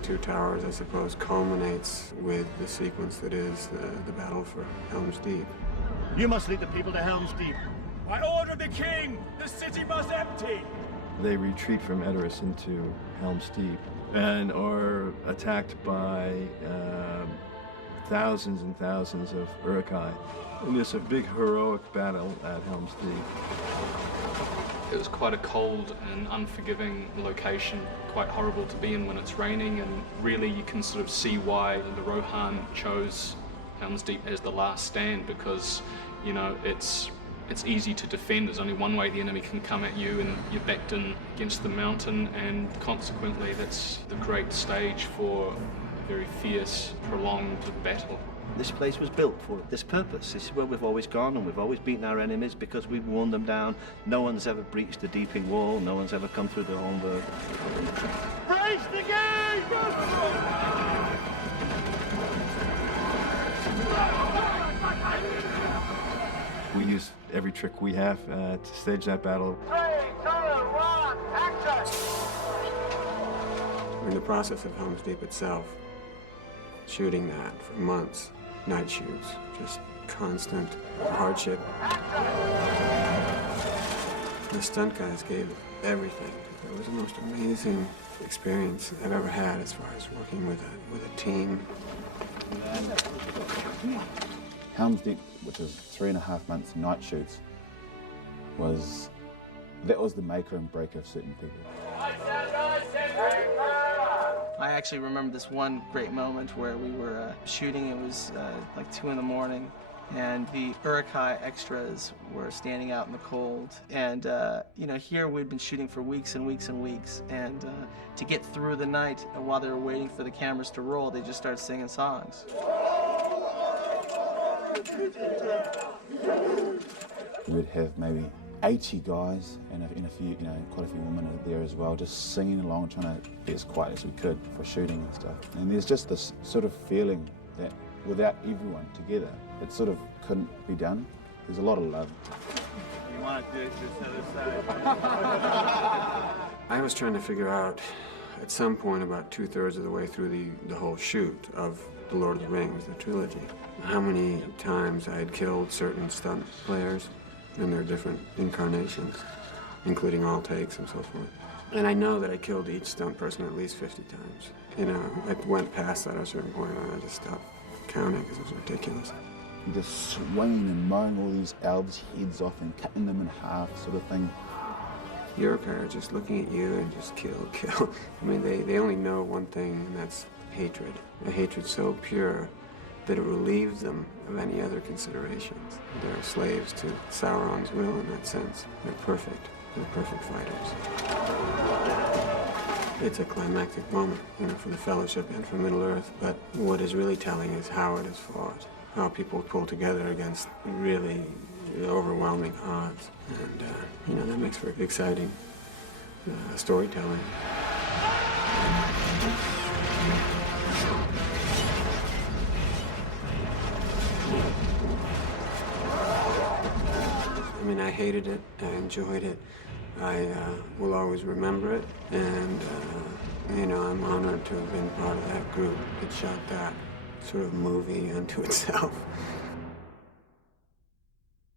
the two towers, I suppose, culminates with the sequence that is the battle for Helm's Deep. You must lead the people to Helm's Deep. By order of the king, the city must empty. They retreat from Edoras into Helm's Deep and are attacked by thousands and thousands of Uruk-hai. And it's a big heroic battle at Helm's Deep. It was quite a cold and unforgiving location, quite horrible to be in when it's raining, and really you can sort of see why the Rohan chose Helm's Deep as the last stand, because, you know, it's easy to defend. There's only one way the enemy can come at you, and you're backed in against the mountain, and consequently that's the great stage for a very fierce, prolonged battle. This place was built for this purpose. This is where we've always gone, and we've always beaten our enemies because we've worn them down. No one's ever breached the Deeping Wall. No one's ever come through the Holmberg. Praise the game! We use every trick we have to stage that battle. 3, 2, 1, action! In the process of Helm's Deep itself, shooting that for months, night shoots, just constant hardship. The stunt guys gave everything. It was the most amazing experience I've ever had as far as working with a team. Helm's Deep, which is 3.5 months night shoots, was the maker and breaker of certain people. I actually remember this one great moment where we were shooting. It was like 2 in the morning, and the Uruk-hai extras were standing out in the cold. And you know, here we'd been shooting for weeks and weeks and weeks, and to get through the night, while they were waiting for the cameras to roll, they just started singing songs. We'd have maybe 80 guys and a few, you know, quite a few women there as well, just singing along, trying to be as quiet as we could for shooting and stuff. And there's just this sort of feeling that without everyone together, it sort of couldn't be done. There's a lot of love. You want to do it just other side. I was trying to figure out, at some point about 2/3 of the way through the whole shoot of The Lord of the Rings, the trilogy, how many times I had killed certain stunt players in their different incarnations, including all takes and so forth. And I know that I killed each stunt person at least 50 times. You know, I went past that at a certain point and I just stopped counting because it was ridiculous. Just swinging and mowing all these elves' heads off and cutting them in half, sort of thing. The Uruk-hai are just looking at you and just kill, kill. I mean, they only know one thing, and that's hatred. A hatred so pure that it relieves them of any other considerations. They're slaves to Sauron's will in that sense. They're perfect. They're perfect fighters. It's a climactic moment, you know, for the Fellowship and for Middle-earth, but what is really telling is how it is fought, how people pull together against really overwhelming odds. And, you know, that makes for exciting storytelling. I mean, I hated it, I enjoyed it, I will always remember it, and, you know, I'm honored to have been part of that group that shot that sort of movie unto itself.